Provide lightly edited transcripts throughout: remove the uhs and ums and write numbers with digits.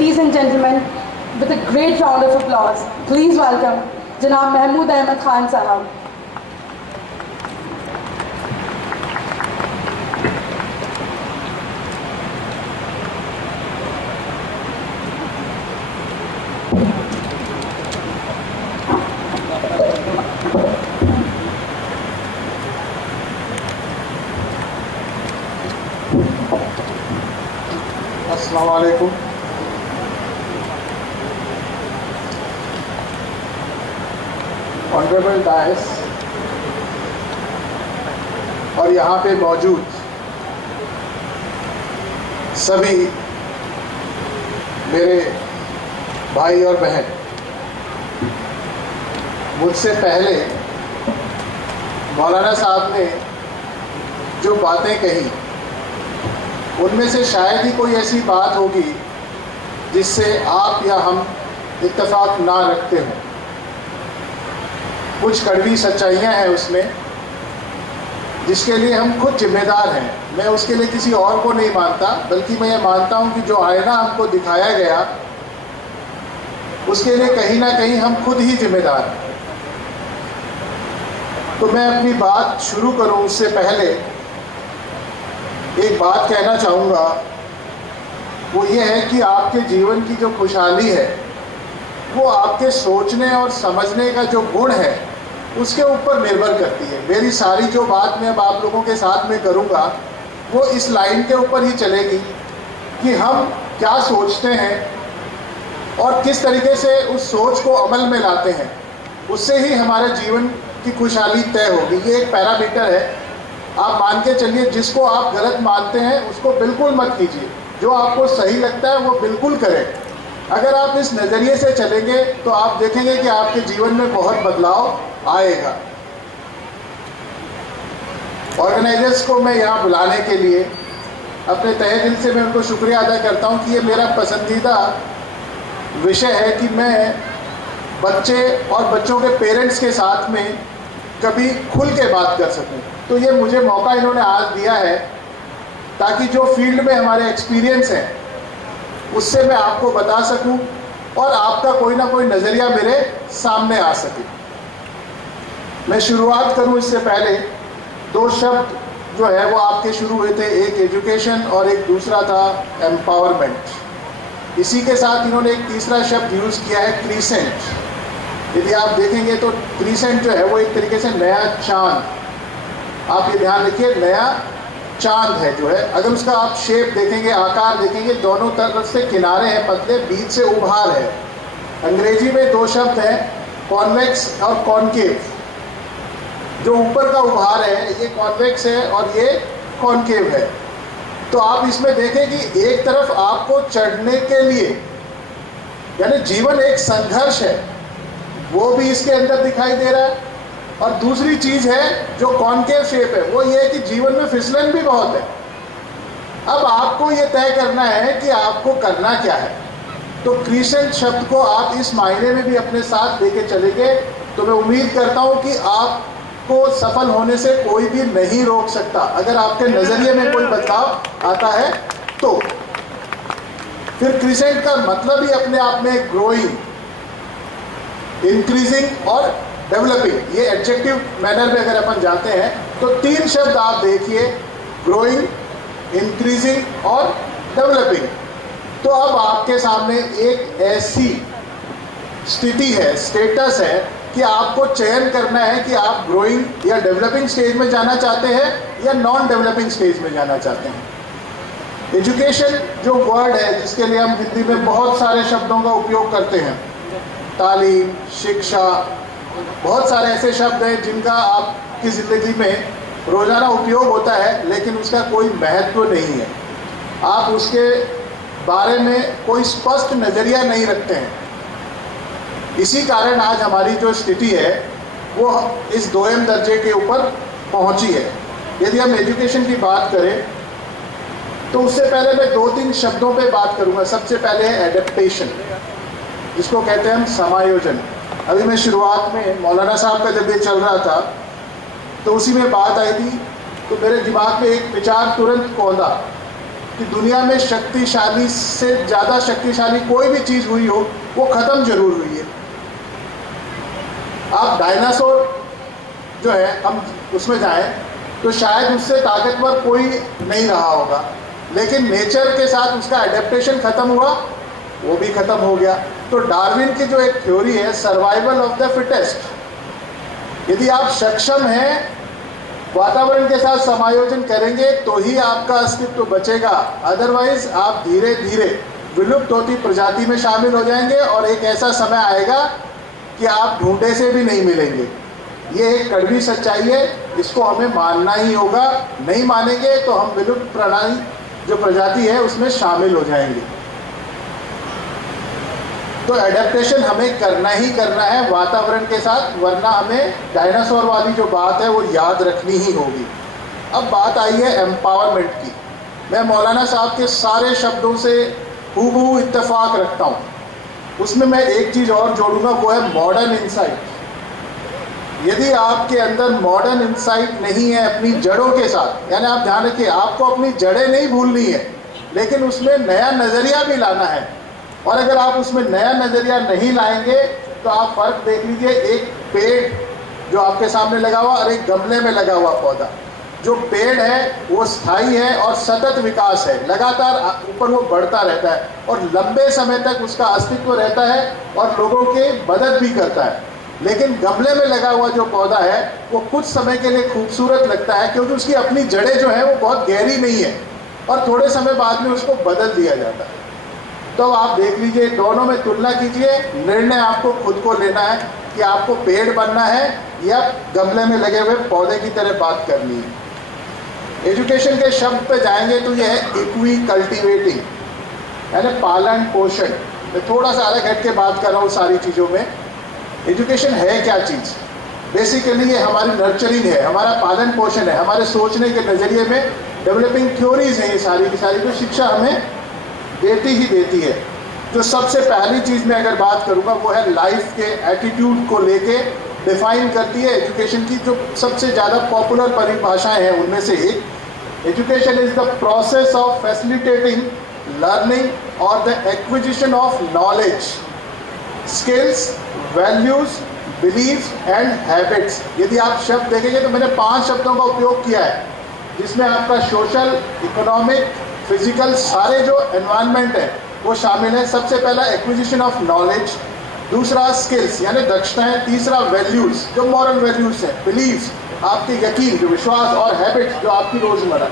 ladies and gentlemen, with a great round of applause, please welcome Janab Mahmood Ahmed Khan Sahab. अस्सलामु अलैकुम। Honourable DISE और यहाँ पे मौजूद सभी मेरे भाई और बहन, मुझसे पहले मौलाना साहब ने जो बातें कही उनमें से शायद ही कोई ऐसी बात होगी जिससे आप या हम इत्तेफाक ना रखते हों। कुछ कड़वी सच्चाइयाँ हैं उसमें जिसके लिए हम खुद जिम्मेदार हैं। मैं उसके लिए किसी और को नहीं मानता, बल्कि मैं ये मानता हूँ कि जो आईना हमको दिखाया गया उसके लिए कहीं ना कहीं हम खुद ही जिम्मेदार हैं। तो मैं अपनी बात शुरू करूँ उससे पहले एक बात कहना चाहूँगा, वो ये है कि आपके जीवन की जो खुशहाली है वो आपके सोचने और समझने का जो गुण है उसके ऊपर निर्भर करती है। मेरी सारी जो बात मैं अब आप लोगों के साथ में करूँगा वो इस लाइन के ऊपर ही चलेगी कि हम क्या सोचते हैं और किस तरीके से उस सोच को अमल में लाते हैं, उससे ही हमारे जीवन की खुशहाली तय होगी। ये एक पैरामीटर है, आप मान के चलिए। जिसको आप गलत मानते हैं उसको बिल्कुल मत कीजिए, जो आपको सही लगता है वो बिल्कुल करें। अगर आप इस नज़रिए से चलेंगे तो आप देखेंगे कि आपके जीवन में बहुत बदलाव आएगा। ऑर्गेनाइजर्स को मैं यहाँ बुलाने के लिए अपने तहे दिल से मैं उनको शुक्रिया अदा करता हूँ कि ये मेरा पसंदीदा विषय है कि मैं बच्चे और बच्चों के पेरेंट्स के साथ में कभी खुल के बात कर सकूं। तो ये मुझे मौका इन्होंने आज दिया है ताकि जो फील्ड में हमारे एक्सपीरियंस हैं उससे मैं आपको बता सकूं और आपका कोई ना कोई नज़रिया मेरे सामने आ सके। मैं शुरुआत करूं इससे पहले दो शब्द जो है वो आपके शुरू हुए थे, एक एजुकेशन और एक दूसरा था एम्पावरमेंट। इसी के साथ इन्होंने एक तीसरा शब्द यूज़ किया है, क्रीसेंट। यदि आप देखेंगे तो क्रीसेंट जो है वो एक तरीके से नया चांद, आप ये ध्यान रखिए, नया चांद है जो है। अगर उसका आप शेप देखेंगे, आकार देखेंगे, दोनों तरफ से किनारे हैं पतले, बीच से उभार है। अंग्रेजी में दो शब्द हैं, कॉन्वेक्स और कॉनकेव। जो ऊपर का उभार है ये कॉन्वेक्स है और ये कॉनकेव है। तो आप इसमें देखें कि एक तरफ आपको चढ़ने के लिए, यानी जीवन एक संघर्ष है, वो भी इसके अंदर दिखाई दे रहा है। और दूसरी चीज़ है जो कॉनकेव शेप है, वो ये है कि जीवन में फिसलन भी बहुत है। अब आपको ये तय करना है कि आपको करना क्या है। तो क्रीसेंट शब्द को आप इस मायने में भी अपने साथ लेके चलेंगे तो मैं उम्मीद करता हूँ कि आपको सफल होने से कोई भी नहीं रोक सकता। अगर आपके नज़रिए में कोई बदलाव आता है तो फिर क्रीसेंट का मतलब ही अपने आप में ग्रोइंग, इंक्रीजिंग और डेवलपिंग। ये एडजेक्टिव मैनर में अगर अपन जाते हैं तो तीन शब्द आप देखिए, ग्रोइंग, इंक्रीजिंग और डेवलपिंग। तो अब आपके सामने एक ऐसी स्थिति है, स्टेटस है कि आपको चयन करना है कि आप ग्रोइंग या डेवलपिंग स्टेज में जाना चाहते हैं या नॉन डेवलपिंग स्टेज में जाना चाहते हैं। एजुकेशन जो वर्ड है जिसके लिए हम हिंदी में बहुत सारे शब्दों का उपयोग करते हैं, तालीम, शिक्षा, बहुत सारे ऐसे शब्द हैं जिनका आपकी ज़िंदगी में रोज़ाना उपयोग होता है लेकिन उसका कोई महत्व नहीं है। आप उसके बारे में कोई स्पष्ट नज़रिया नहीं रखते हैं। इसी कारण आज हमारी जो स्थिति है वो इस दोयम दर्जे के ऊपर पहुंची है। यदि हम एजुकेशन की बात करें तो उससे पहले मैं दो तीन शब्दों पे बात करूंगा। सबसे पहले है एडेप्टेशन, जिसको कहते हैं हम समायोजन। अभी मैं शुरुआत में मौलाना साहब का जब ये चल रहा था तो उसी में बात आई थी तो मेरे दिमाग में एक विचार तुरंत कौंधा कि दुनिया में शक्तिशाली से ज़्यादा शक्तिशाली कोई भी चीज़ हुई हो वो ख़त्म जरूर हुई है। आप डायनासोर जो है हम उसमें जाएं तो शायद उससे ताकतवर कोई नहीं रहा होगा, लेकिन नेचर के साथ उसका एडेप्टेशन ख़त्म हुआ, वो भी ख़त्म हो गया। तो डार्विन की जो एक थ्योरी है सर्वाइवल ऑफ द फिटेस्ट, यदि आप सक्षम हैं वातावरण के साथ समायोजन करेंगे तो ही आपका अस्तित्व बचेगा, अदरवाइज आप धीरे धीरे विलुप्त होती प्रजाति में शामिल हो जाएंगे और एक ऐसा समय आएगा कि आप ढूंढे से भी नहीं मिलेंगे। ये एक कड़वी सच्चाई है, इसको हमें मानना ही होगा। नहीं मानेंगे तो हम विलुप्त प्रणाली जो प्रजाति है उसमें शामिल हो जाएंगे। तो एडेप्टेशन हमें करना ही करना है वातावरण के साथ, वरना हमें डायनासोर वाली जो बात है वो याद रखनी ही होगी। अब बात आई है एम्पावरमेंट की। मैं मौलाना साहब के सारे शब्दों से हूबहू इत्तेफाक रखता हूँ। उसमें मैं एक चीज़ और जोड़ूंगा, वो है मॉडर्न इंसाइट। यदि आपके अंदर मॉडर्न इंसाइट नहीं है अपनी जड़ों के साथ, यानी आप ध्यान रखिए आपको अपनी जड़ें नहीं भूलनी है, लेकिन उसमें नया नज़रिया भी लाना है। और अगर आप उसमें नया नज़रिया नहीं लाएंगे तो आप फ़र्क देख लीजिए, एक पेड़ जो आपके सामने लगा हुआ और एक गमले में लगा हुआ पौधा। जो पेड़ है वो स्थायी है और सतत विकास है, लगातार ऊपर वो बढ़ता रहता है और लंबे समय तक उसका अस्तित्व रहता है और लोगों की मदद भी करता है। लेकिन गमले में लगा हुआ जो पौधा है वो कुछ समय के लिए खूबसूरत लगता है क्योंकि उसकी अपनी जड़ें जो हैं वो बहुत गहरी नहीं है और थोड़े समय बाद में उसको बदल दिया जाता है। तो आप देख लीजिए, दोनों में तुलना कीजिए, निर्णय आपको खुद को लेना है कि आपको पेड़ बनना है या गमले में लगे हुए पौधे की तरह बात करनी है। एजुकेशन के शब्द पे जाएंगे तो यह है इक्वी कल्टिवेटिंग, यानी पालन पोषण। मैं थोड़ा सा अलग हट के बात कर रहा हूँ सारी चीज़ों में। एजुकेशन है क्या चीज़? बेसिकली ये हमारी नर्चरिंग है, हमारा पालन पोषण है, हमारे सोचने के नज़रिए में डेवलपिंग थ्योरीज हैं ये सारी की सारी, जो शिक्षा हमें देती ही देती है। जो सबसे पहली चीज़ मैं अगर बात करूँगा वो है लाइफ के एटीट्यूड को लेके डिफाइन करती है एजुकेशन की। जो सबसे ज़्यादा पॉपुलर परिभाषाएं हैं उनमें से एक, education is the process of facilitating learning और the acquisition of knowledge, skills, values, beliefs and habits. यदि आप शब्द देखेंगे तो मैंने 5 शब्दों का उपयोग किया है, जिसमें आपका सोशल, इकोनॉमिक, फिजिकल, सारे जो एनवायरनमेंट है वो शामिल है। सबसे पहला एक्विजिशन ऑफ नॉलेज, दूसरा स्किल्स यानी दक्षताएं, तीसरा वैल्यूज़ जो मॉरल वैल्यूज़ हैं, बिलीव्स आपके यकीन जो विश्वास, और हैबिट्स जो आपकी रोज़मर्रा,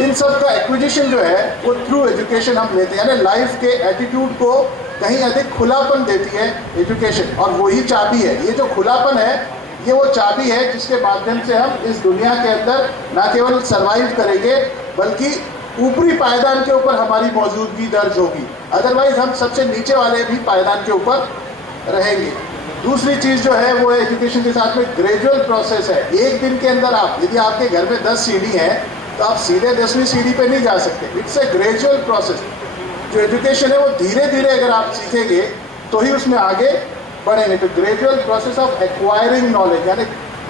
इन सब का एक्विजिशन जो है वो थ्रू एजुकेशन हम लेते हैं। यानी लाइफ के एटीट्यूड को कहीं अधिक खुलापन देती है एजुकेशन, और वही चाबी है। ये जो खुलापन है ये वो चाबी है जिसके माध्यम से हम इस दुनिया के अंदर ना केवल सर्वाइव करेंगे बल्कि ऊपरी पायदान के ऊपर हमारी मौजूदगी दर्ज होगी, अदरवाइज हम सबसे नीचे वाले भी पायदान के ऊपर रहेंगे। दूसरी चीज़ जो है वो एजुकेशन के साथ में ग्रेजुअल प्रोसेस है। एक दिन के अंदर आप, यदि आपके घर में 10 सीढ़ी हैं तो आप सीधे 10वीं सीढ़ी पे नहीं जा सकते। It's a gradual process. जो एजुकेशन है वो धीरे धीरे अगर आप सीखेंगे तो ही उसमें आगे बढ़ेंगे। तो gradual process of acquiring knowledge यानी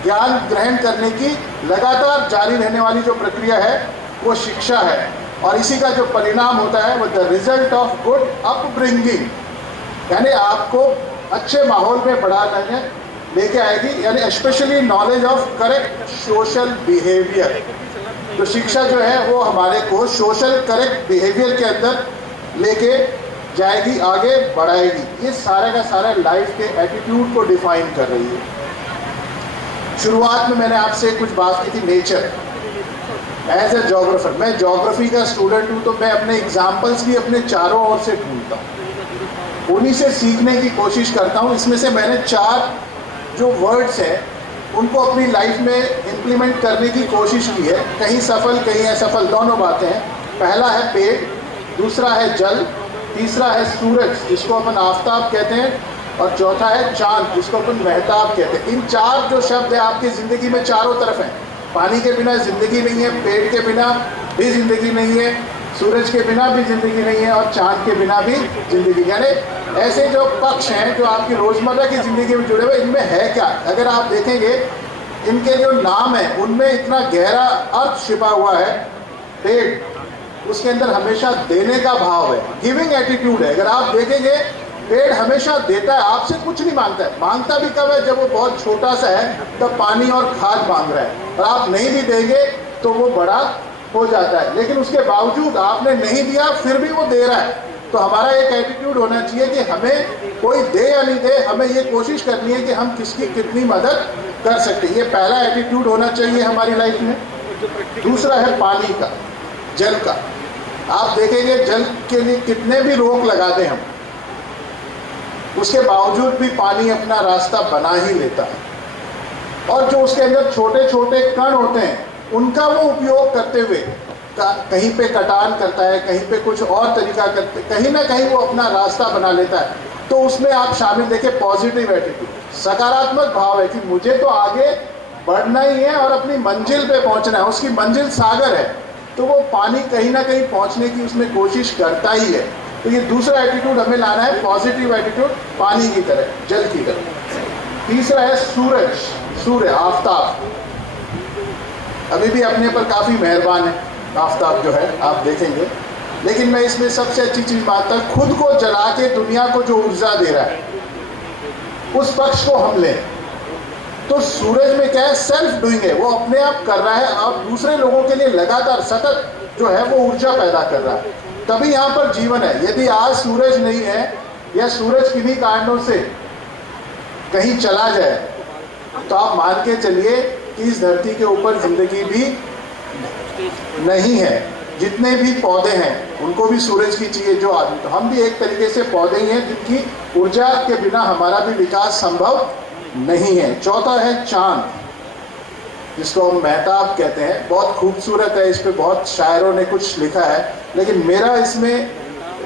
ज्ञान ग्रहण करने की लगातार जारी रहने वाली जो प्रक्रिया है वो शिक्षा है, और इसी का जो परिणाम होता है वो the result of good upbringing, यानी आपको अच्छे माहौल में बढ़ा लेके आएगी, यानी specially knowledge of correct social behaviour. तो शिक्षा जो है वो हमारे को सोशल करेक्ट बिहेवियर के अंदर लेके जाएगी, आगे बढ़ाएगी। ये सारे का सारा लाइफ के एटीट्यूड को डिफाइन कर रही है। शुरुआत में मैंने आपसे कुछ बात की थी नेचर एज ए जोग्राफर। मैं जोग्राफी का स्टूडेंट हूँ तो मैं अपने एग्जाम्पल्स भी अपने चारों ओर से ढूंढता हूँ, उन्हीं से सीखने की कोशिश करता हूँ। इसमें से मैंने 4 जो वर्ड्स हैं उनको अपनी लाइफ में इम्प्लीमेंट करने की कोशिश की है, कहीं सफल कहीं असफल, दोनों बातें हैं। पहला है पेड़, दूसरा है जल, तीसरा है सूरज जिसको अपन आफताब कहते हैं, और चौथा है चांद जिसको अपन महताब कहते हैं। इन 4 जो शब्द है आपकी ज़िंदगी में चारों तरफ हैं। पानी के बिना ज़िंदगी नहीं है, पेड़ के बिना भी ज़िंदगी नहीं है, सूरज के बिना भी ज़िंदगी नहीं है, और चांद के बिना भी ज़िंदगी। यानी ऐसे जो पक्ष हैं जो आपकी रोज़मर्रा की ज़िंदगी में जुड़े हुए, इनमें है क्या? अगर आप देखेंगे इनके जो नाम हैं उनमें इतना गहरा अर्थ छिपा हुआ है। पेड़ उसके अंदर हमेशा देने का भाव है, गिविंग एटीट्यूड है। अगर आप देखेंगे पेड़ हमेशा देता है, आपसे कुछ नहीं मांगता है। मांगता भी कब है? जब वो बहुत छोटा सा है तब पानी और खाद मांग रहा है, और आप नहीं भी देंगे तो वो बड़ा हो जाता है। लेकिन उसके बावजूद आपने नहीं दिया फिर भी वो दे रहा है। तो हमारा एक एटीट्यूड होना चाहिए कि हमें कोई दे या नहीं दे, हमें ये कोशिश करनी है कि हम किसकी कितनी मदद कर सकते हैं। ये पहला एटीट्यूड होना चाहिए हमारी लाइफ में। दूसरा है पानी का, जल का। आप देखेंगे जल के लिए कितने भी रोक लगा दें हम, उसके बावजूद भी पानी अपना रास्ता बना ही लेता है। और जो उसके अंदर छोटे छोटे कण होते हैं उनका वो उपयोग करते हुए कहीं पे कटान करता है, कहीं पे कुछ और तरीका करते, कहीं ना कहीं वो अपना रास्ता बना लेता है। तो उसमें आप शामिल देखें पॉजिटिव एटीट्यूड, सकारात्मक भाव है कि मुझे तो आगे बढ़ना ही है और अपनी मंजिल पे पहुंचना है। उसकी मंजिल सागर है, तो वो पानी कहीं ना कहीं पहुंचने की उसमें कोशिश करता ही है। तो ये दूसरा एटीट्यूड हमें लाना है, पॉजिटिव एटीट्यूड, पानी की तरह, जल की तरह। तीसरा है सूरज, सूर्य, आफताब। अभी भी अपने पर काफ़ी मेहरबान है आफताब जो है, आप देखेंगे। लेकिन मैं इसमें सबसे अच्छी चीज़ मानता हूँ, खुद को जला के दुनिया को जो ऊर्जा दे रहा है, उस पक्ष को हम लें। तो सूरज में क्या है? सेल्फ डूइंग है, वो अपने आप कर रहा है, आप दूसरे लोगों के लिए लगातार सतत जो है वो ऊर्जा पैदा कर रहा है। तभी यहाँ पर जीवन है। यदि आज सूरज नहीं है या सूरज किन्हीं कारणों से कहीं चला जाए तो आप मान के चलिए कि इस धरती के ऊपर जिंदगी भी नहीं है। जितने भी पौधे हैं उनको भी सूरज की चाहिए, जो आदमी, तो हम भी एक तरीके से पौधे ही हैं जिनकी ऊर्जा के बिना हमारा भी विकास संभव नहीं है। चौथा है चांद, जिसको हम मेहताब कहते हैं। बहुत खूबसूरत है, इस पे बहुत शायरों ने कुछ लिखा है, लेकिन मेरा इसमें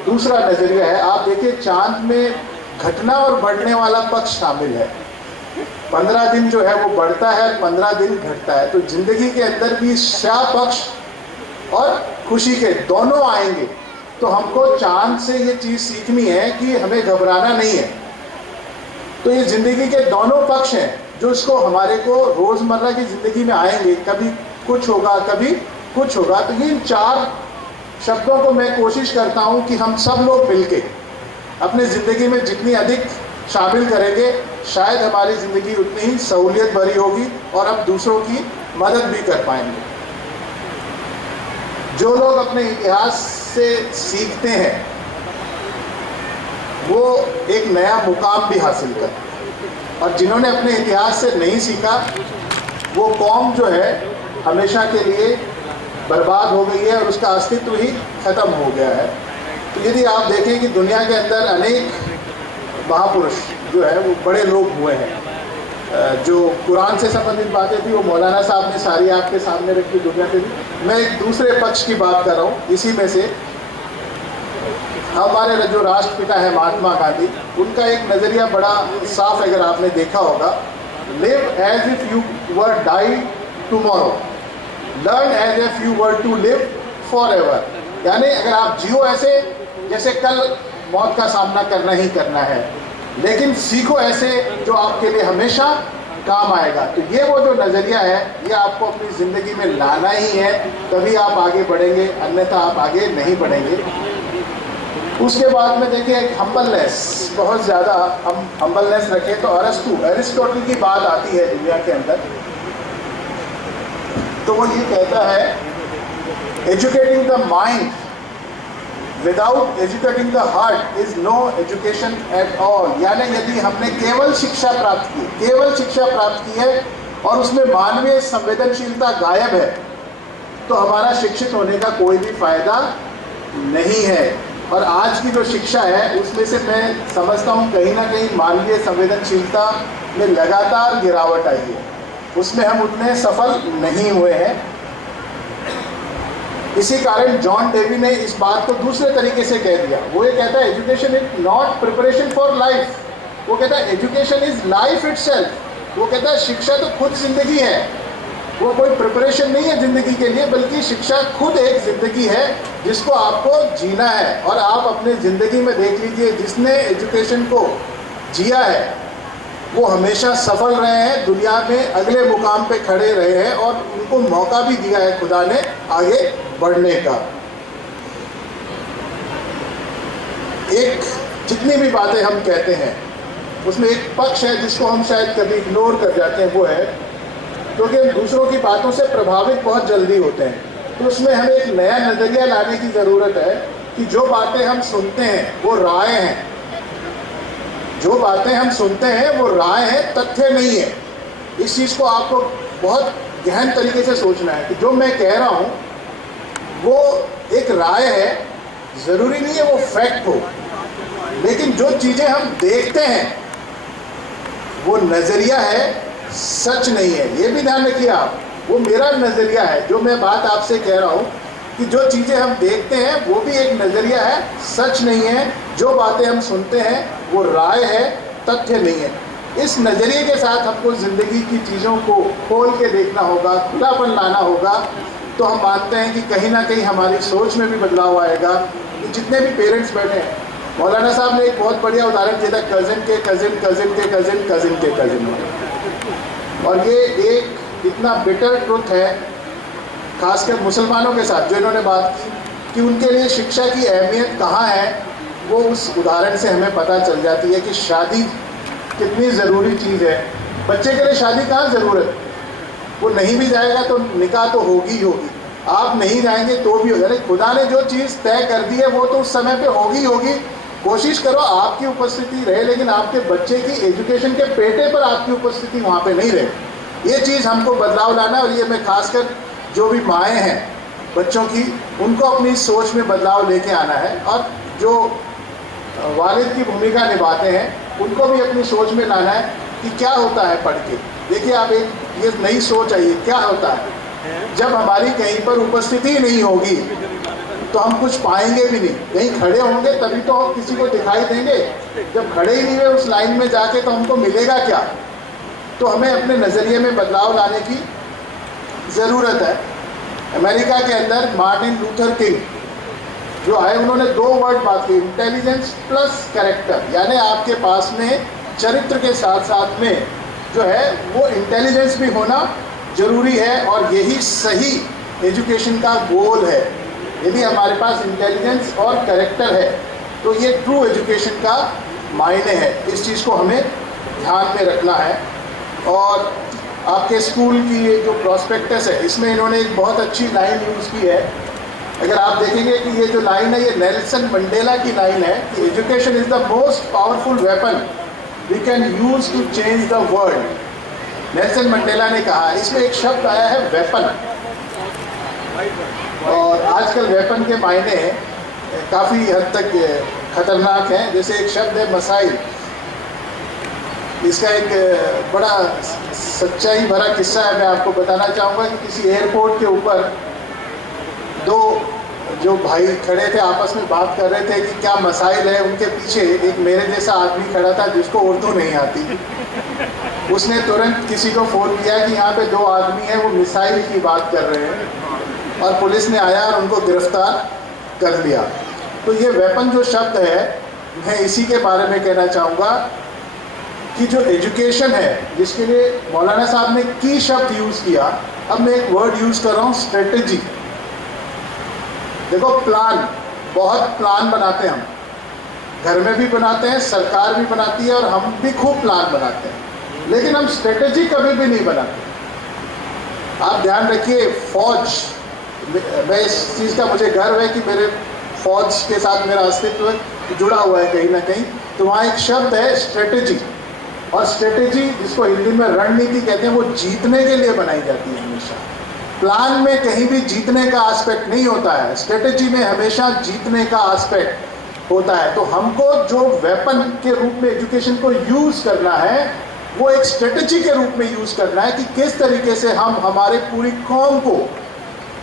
दूसरा नज़रिया है। आप देखिए चांद में घटना और बढ़ने वाला पक्ष शामिल है। 15 दिन जो है वो बढ़ता है, 15 दिन घटता है। तो जिंदगी के अंदर भी शाह पक्ष और खुशी के दोनों आएंगे। तो हमको चांद से ये चीज़ सीखनी है कि हमें घबराना नहीं है। तो ये जिंदगी के दोनों पक्ष हैं जो इसको हमारे को रोज़मर्रा की ज़िंदगी में आएंगे। कभी कुछ होगा, कभी कुछ होगा। तो इन 4 शब्दों को मैं कोशिश करता हूँ कि हम सब लोग मिलके अपने ज़िंदगी में जितनी अधिक शामिल करेंगे, शायद हमारी ज़िंदगी उतनी ही सहूलियत भरी होगी और हम दूसरों की मदद भी कर पाएंगे। जो लोग अपने इतिहास से सीखते हैं वो एक नया मुकाम भी हासिल करते हैं, और जिन्होंने अपने इतिहास से नहीं सीखा वो कौम जो है हमेशा के लिए बर्बाद हो गई है और उसका अस्तित्व ही ख़त्म हो गया है। तो यदि आप देखें कि दुनिया के अंदर अनेक महापुरुष जो है वो बड़े लोग हुए हैं, जो कुरान से संबंधित बातें थी वो मौलाना साहब ने सारी आपके सामने रखी दुनिया के लिए। मैं एक दूसरे पक्ष की बात कर रहा हूँ। इसी में से हमारे जो राष्ट्रपिता है महात्मा गांधी, उनका एक नज़रिया बड़ा साफ, अगर आपने देखा होगा, live as if you were die tomorrow, learn as if you were to live forever. यानी अगर आप जियो ऐसे जैसे कल मौत का सामना करना ही करना है, लेकिन सीखो ऐसे जो आपके लिए हमेशा काम आएगा। तो ये वो जो नज़रिया है ये आपको अपनी ज़िंदगी में लाना ही है, तभी आप आगे बढ़ेंगे, अन्यथा आप आगे नहीं बढ़ेंगे। उसके बाद में देखिए एक हम्बलनेस, बहुत ज़्यादा हम हम्बलनेस रखें तो अरिस्टोटल की बात आती है दुनिया के अंदर। तो वो ये कहता है, educating the mind without educating the heart is no education at all. यानी यदि हमने केवल शिक्षा प्राप्त की है और उसमें मानवीय संवेदनशीलता गायब है तो हमारा शिक्षित होने का कोई भी फायदा नहीं है। और आज की जो शिक्षा है उसमें से मैं समझता हूँ कहीं ना कहीं मानवीय संवेदनशीलता में लगातार गिरावट आई है, उसमें हम उतने सफल नहीं हुए हैं। इसी कारण जॉन डेवी ने इस बात को दूसरे तरीके से कह दिया। वो ये कहता है education is not preparation for life, वो कहता है एजुकेशन इज लाइफ इटसेल्फ। वो कहता है शिक्षा तो खुद जिंदगी है, वो कोई प्रिपरेशन नहीं है ज़िंदगी के लिए, बल्कि शिक्षा खुद एक ज़िंदगी है जिसको आपको जीना है। और आप अपने ज़िंदगी में देख लीजिए, जिसने एजुकेशन को जिया है वो हमेशा सफल रहे हैं, दुनिया में अगले मुकाम पे खड़े रहे हैं और उनको मौका भी दिया है खुदा ने आगे बढ़ने का। एक जितनी भी बातें हम कहते हैं उसमें एक पक्ष है जिसको हम शायद कभी इग्नोर कर जाते हैं, वो है क्योंकि हम दूसरों की बातों से प्रभावित बहुत जल्दी होते हैं। तो उसमें हमें एक नया नज़रिया लाने की ज़रूरत है कि जो बातें हम सुनते हैं वो राय हैं, जो बातें हम सुनते हैं वो राय है, तथ्य नहीं है। इस चीज़ को आपको बहुत गहन तरीके से सोचना है कि जो मैं कह रहा हूँ वो एक राय है, ज़रूरी नहीं है वो फैक्ट हो, लेकिन जो चीज़ें हम देखते हैं वो नज़रिया है, सच नहीं है। ये भी ध्यान रखिए आप, वो मेरा नज़रिया है। जो मैं बात आपसे कह रहा हूँ कि जो चीज़ें हम देखते हैं वो भी एक नज़रिया है, सच नहीं है। जो बातें हम सुनते हैं वो राय है, तथ्य नहीं है। इस नज़रिए के साथ हमको ज़िंदगी की चीज़ों को खोल के देखना होगा, खुलापन लाना होगा। तो हम मानते हैं कि कहीं ना कहीं हमारी सोच में भी बदलाव आएगा। कि जितने भी पेरेंट्स बैठे हैं, मौलाना साहब ने एक बहुत बढ़िया उदाहरण दिया था, कज़न के कज़न, कज़न के कज़न, कज़न के कज़न। और ये एक इतना बिटर ट्रुथ है खासकर मुसलमानों के साथ जो इन्होंने बात की कि उनके लिए शिक्षा की अहमियत कहाँ है, वो उस उदाहरण से हमें पता चल जाती है कि शादी कितनी ज़रूरी चीज़ है। बच्चे के लिए शादी कहाँ ज़रूरत, वो नहीं भी जाएगा तो निकाह तो होगी ही होगी, आप नहीं जाएंगे तो भी हो जाए। खुदा ने जो चीज़ तय कर दी है वो तो उस समय पे होगी होगी। कोशिश करो आपकी उपस्थिति रहे, लेकिन आपके बच्चे की एजुकेशन के पेटे पर आपकी उपस्थिति वहाँ पे नहीं रहे। ये चीज़ हमको बदलाव लाना, और ये मैं खासकर जो भी माएँ हैं बच्चों की, उनको अपनी सोच में बदलाव लेके आना है। और जो वालिद की भूमिका निभाते हैं उनको भी अपनी सोच में लाना है कि क्या होता है पढ़ के। देखिए आप, एक ये नई सोच आई है, क्या होता है जब हमारी कहीं पर उपस्थिति नहीं होगी तो हम कुछ पाएंगे भी नहीं। कहीं खड़े होंगे तभी तो हम किसी को दिखाई देंगे, जब खड़े ही नहीं हुए उस लाइन में जाके तो हमको मिलेगा क्या। तो हमें अपने नज़रिए में बदलाव लाने की ज़रूरत है। अमेरिका के अंदर मार्टिन लूथर किंग जो है, उन्होंने 2 वर्ड बात की, इंटेलिजेंस प्लस कैरेक्टर। यानी आपके पास में चरित्र के साथ साथ में जो है वो इंटेलिजेंस भी होना ज़रूरी है, और यही सही एजुकेशन का गोल है। यदि हमारे पास इंटेलिजेंस और कैरेक्टर है तो ये ट्रू एजुकेशन का मायने है। इस चीज़ को हमें ध्यान में रखना है। और आपके स्कूल की ये जो प्रॉस्पेक्टस है, इसमें इन्होंने एक बहुत अच्छी लाइन यूज़ की है। अगर आप देखेंगे कि ये जो लाइन है ये नेल्सन मंडेला की लाइन है कि education is the most powerful weapon we can use to change the world. Nelson Mandela ने कहा। इसमें एक शब्द आया है वेपन, और आजकल वेपन के मायने काफ़ी हद तक खतरनाक हैं। जैसे एक शब्द है मसाइल। इसका एक बड़ा सच्चाई भरा किस्सा है, मैं आपको बताना चाहूँगा कि किसी एयरपोर्ट के ऊपर 2 जो भाई खड़े थे आपस में बात कर रहे थे कि क्या मसाइल है। उनके पीछे एक मेरे जैसा आदमी खड़ा था जिसको उर्दू नहीं आती। उसने तुरंत किसी को फ़ोन किया कि यहाँ पे 2 आदमी हैं, वो मिसाइल की बात कर रहे हैं, और पुलिस ने आया और उनको गिरफ्तार कर लिया। तो ये वेपन जो शब्द है, मैं इसी के बारे में कहना चाहूँगा कि जो एजुकेशन है जिसके लिए मौलाना साहब ने की शब्द यूज़ किया, अब मैं एक वर्ड यूज़ कर रहा हूँ, स्ट्रेटजी। देखो, प्लान, बहुत प्लान बनाते हैं हम, घर में भी बनाते हैं, सरकार भी बनाती है, और हम भी खूब प्लान बनाते हैं, लेकिन हम स्ट्रेटजी कभी भी नहीं बनाते। आप ध्यान रखिए, फौज, मैं इस चीज़ का मुझे गर्व है कि मेरे फौज के साथ मेरा अस्तित्व जुड़ा हुआ है कहीं ना कहीं। तो वहाँ एक शब्द है स्ट्रेटजी, और स्ट्रेटजी जिसको हिंदी में रणनीति कहते हैं, वो जीतने के लिए बनाई जाती है हमेशा। प्लान में कहीं भी जीतने का एस्पेक्ट नहीं होता है, स्ट्रेटजी में हमेशा जीतने का एस्पेक्ट होता है। तो हमको जो वेपन के रूप में एजुकेशन को यूज़ करना है वो एक स्ट्रेटजी के रूप में यूज़ करना है कि किस तरीके से हम हमारे पूरी कौम को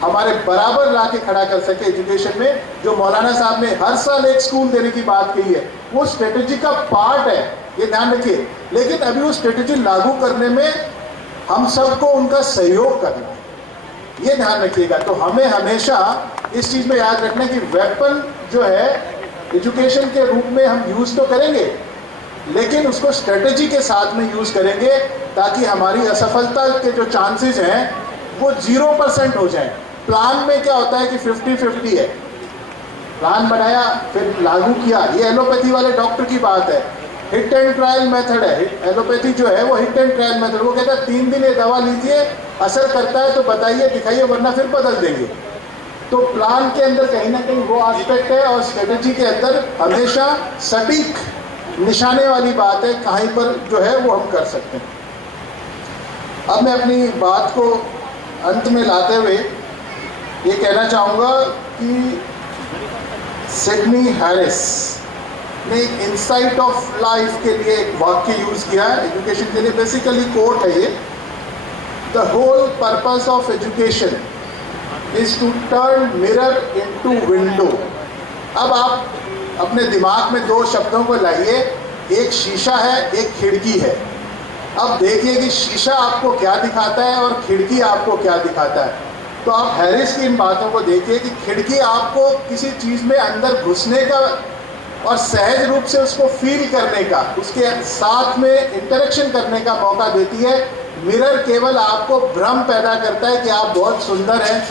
हमारे बराबर ला के खड़ा कर सके एजुकेशन में। जो मौलाना साहब ने हर साल एक स्कूल देने की बात कही है, वो स्ट्रेटजी का पार्ट है, ये ध्यान रखिए। लेकिन अभी वो स्ट्रेटजी लागू करने में हम सबको उनका सहयोग करना है, ये ध्यान रखिएगा। तो हमें हमेशा इस चीज़ में याद रखना कि वेपन जो है एजुकेशन के रूप में हम यूज़ तो करेंगे, लेकिन उसको स्ट्रेटजी के साथ में यूज़ करेंगे ताकि हमारी असफलता के जो चांसेस हैं वो 0% हो जाएं। प्लान में क्या होता है कि 50-50 है, प्लान बनाया फिर लागू किया, ये एलोपैथी वाले डॉक्टर की बात है। हिट एंड ट्रायल मेथड है, एलोपैथी जो है वो हिट एंड ट्रायल मेथड। वो कहता है 3 दिन ये दवा लीजिए, असर करता है तो बताइए, दिखाइए, वरना फिर बदल देंगे। तो प्लान के अंदर कहीं ना कहीं वो एस्पेक्ट है, और स्ट्रेटेजी के अंदर हमेशा सटीक निशाने वाली बात है, कहीं पर जो है वो हम कर सकते हैं। अब मैं अपनी बात को अंत में लाते हुए ये कहना चाहूँगा कि सिडनी हैरिस ने एक इंसाइट ऑफ लाइफ के लिए एक वाक्य यूज़ किया है एजुकेशन के लिए। बेसिकली कोट है ये, the whole purpose of education is to turn mirror into window. अब आप अपने दिमाग में 2 शब्दों को लाइए, एक शीशा है, एक खिड़की है। अब देखिए कि शीशा आपको क्या दिखाता है और खिड़की आपको क्या दिखाता है। तो आप हैरिस की इन बातों को देखिए कि खिड़की आपको किसी चीज़ में अंदर घुसने का और सहज रूप से उसको फील करने का, उसके साथ में इंटरेक्शन करने का मौका देती है। मिरर केवल आपको भ्रम पैदा करता है कि आप बहुत सुंदर हैं,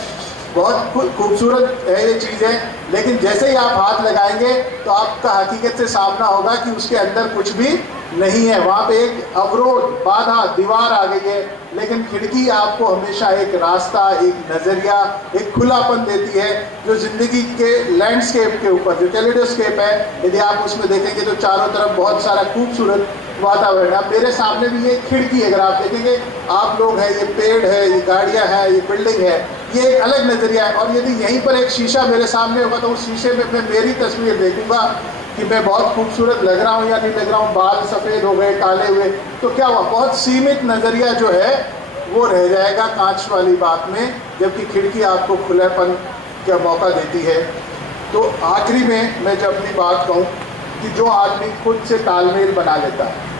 बहुत खूबसूरत है ये चीज़ है, लेकिन जैसे ही आप हाथ लगाएंगे तो आपका हकीकत से सामना होगा कि उसके अंदर कुछ भी नहीं है, वहाँ पे एक अवरोध, बाधा, दीवार आ गई है। लेकिन खिड़की आपको हमेशा एक रास्ता, एक नज़रिया, एक खुलापन देती है, जो ज़िंदगी के लैंडस्केप के ऊपर, जो कैलिडोस्केप है, यदि आप उसमें देखेंगे तो चारों तरफ बहुत सारा खूबसूरत वातावरण है। अब मेरे सामने भी ये खिड़की है, अगर आप देखेंगे, आप लोग हैं, ये पेड़ है, ये गाड़ियाँ हैं, ये बिल्डिंग है, ये एक अलग नज़रिया है। और यदि यहीं पर एक शीशा मेरे सामने होगा तो उस शीशे में मैं मेरी तस्वीर देखूंगा कि मैं बहुत खूबसूरत लग रहा हूँ या नहीं लग रहा हूँ, बाल सफ़ेद हो गए, काले हुए, तो क्या हुआ, बहुत सीमित नज़रिया जो है वो रह जाएगा कांच वाली बात में, जबकि खिड़की आपको खुलेपन का मौका देती है। तो आखिरी में मैं जब अपनी बात कहूँ कि जो आदमी खुद से तालमेल बना लेता है,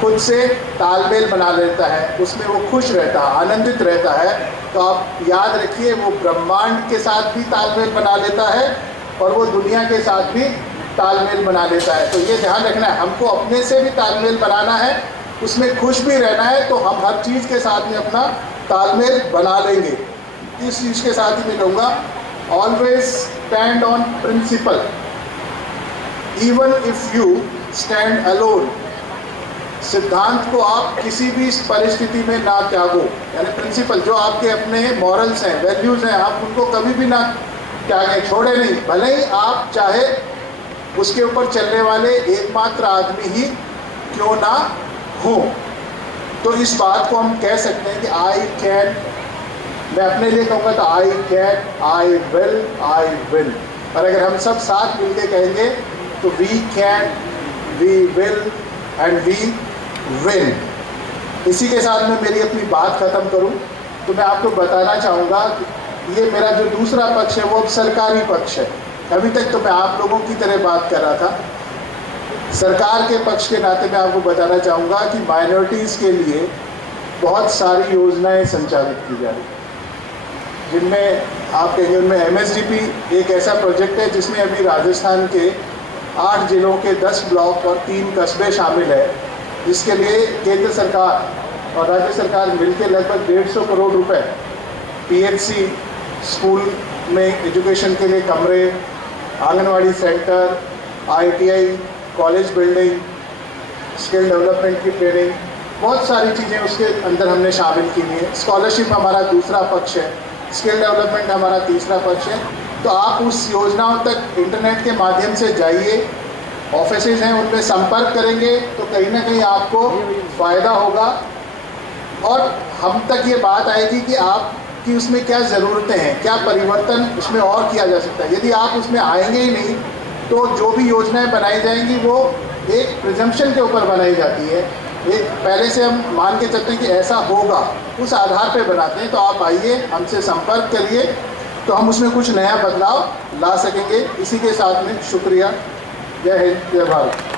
खुद से तालमेल बना लेता है, उसमें वो खुश रहता है, आनंदित रहता है, तो आप याद रखिए वो ब्रह्मांड के साथ भी तालमेल बना लेता है और वो दुनिया के साथ भी तालमेल बना लेता है। तो ये ध्यान रखना है, हमको अपने से भी तालमेल बनाना है, उसमें खुश भी रहना है, तो हम हर चीज़ के साथ में अपना तालमेल बना लेंगे। इस चीज़ के साथ ही मैं कहूँगा, always stand on principle even if you stand alone. सिद्धांत को आप किसी भी परिस्थिति में ना त्यागो, यानी प्रिंसिपल जो आपके अपने मॉरल्स हैं, वैल्यूज़ हैं, आप उनको कभी भी ना त्यागें, छोड़े नहीं, भले ही आप चाहे उसके ऊपर चलने वाले एकमात्र आदमी ही क्यों ना हो। तो इस बात को हम कह सकते हैं कि आई कैन, मैं अपने लिए कहूँगा तो आई कैन, आई विल। और अगर हम सब साथ मिलकर कहेंगे तो we can, we will and we win. इसी के साथ मैं मेरी अपनी बात ख़त्म करूं तो मैं आपको बताना चाहूँगा कि ये मेरा जो दूसरा पक्ष है वो अब सरकारी पक्ष है। अभी तक तो मैं आप लोगों की तरह बात कर रहा था, सरकार के पक्ष के नाते मैं आपको बताना चाहूँगा कि माइनॉरिटीज़ के लिए बहुत सारी योजनाएं संचालित की जा रही, जिनमें आप कहेंगे उनमें MSDP एक ऐसा प्रोजेक्ट है जिसमें अभी राजस्थान के 8 जिलों के 10 ब्लॉक और 3 कस्बे शामिल है, जिसके लिए केंद्र सरकार और राज्य सरकार मिलकर लगभग 150 करोड़ रुपए PHC स्कूल में एजुकेशन के लिए कमरे, anganwadi centre, ITI college building, skill development की ट्रेनिंग, बहुत सारी चीज़ें उसके अंदर हमने शामिल की हुई है। स्कॉलरशिप हमारा दूसरा पक्ष है, स्किल डेवलपमेंट हमारा तीसरा पक्ष है। तो आप उस योजनाओं तक इंटरनेट के माध्यम से जाइए, ऑफिसेज हैं उनमें संपर्क करेंगे तो कहीं ना कहीं आपको फ़ायदा होगा और हम तक ये बात आएगी कि आपकी उसमें क्या ज़रूरतें हैं, क्या परिवर्तन उसमें और किया जा सकता है। यदि आप उसमें आएंगे ही नहीं तो जो भी योजनाएं बनाई जाएंगी वो एक प्रिजम्पशन के ऊपर बनाई जाती है, एक पहले से हम मान के चलते हैं कि ऐसा होगा, उस आधार पे बनाते हैं। तो आप आइए, हमसे संपर्क करिए, तो हम उसमें कुछ नया बदलाव ला सकेंगे। इसी के साथ में शुक्रिया। जय हिंद, जय भारत।